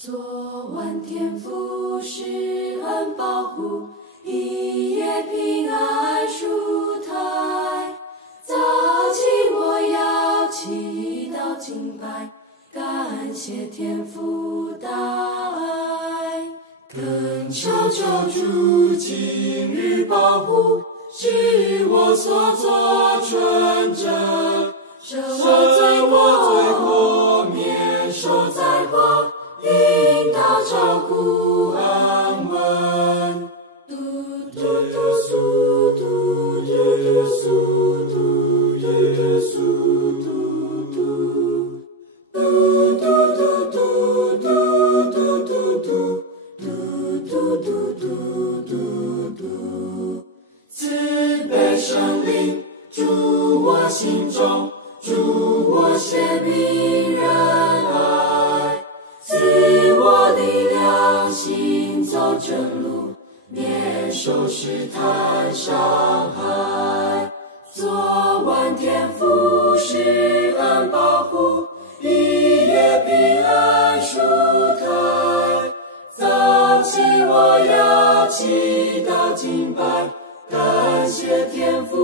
昨晚天父施恩保护，一夜平安舒泰。早起我要祈祷敬拜，感谢天父大爱。恳求救主今日保护，使我所作纯正，赦我罪过，免受灾祸，引导照顾安稳。嘟嘟嘟苏嘟嘟嘟苏嘟嘟嘟苏嘟嘟嘟嘟嘟嘟嘟嘟嘟嘟嘟嘟嘟嘟。慈悲圣灵住我心中，助我显明仁爱，赐我力量行走正路，免受试探伤害。昨晚天父施恩保护，一夜平安舒泰。早起我要祈祷敬拜，感谢天父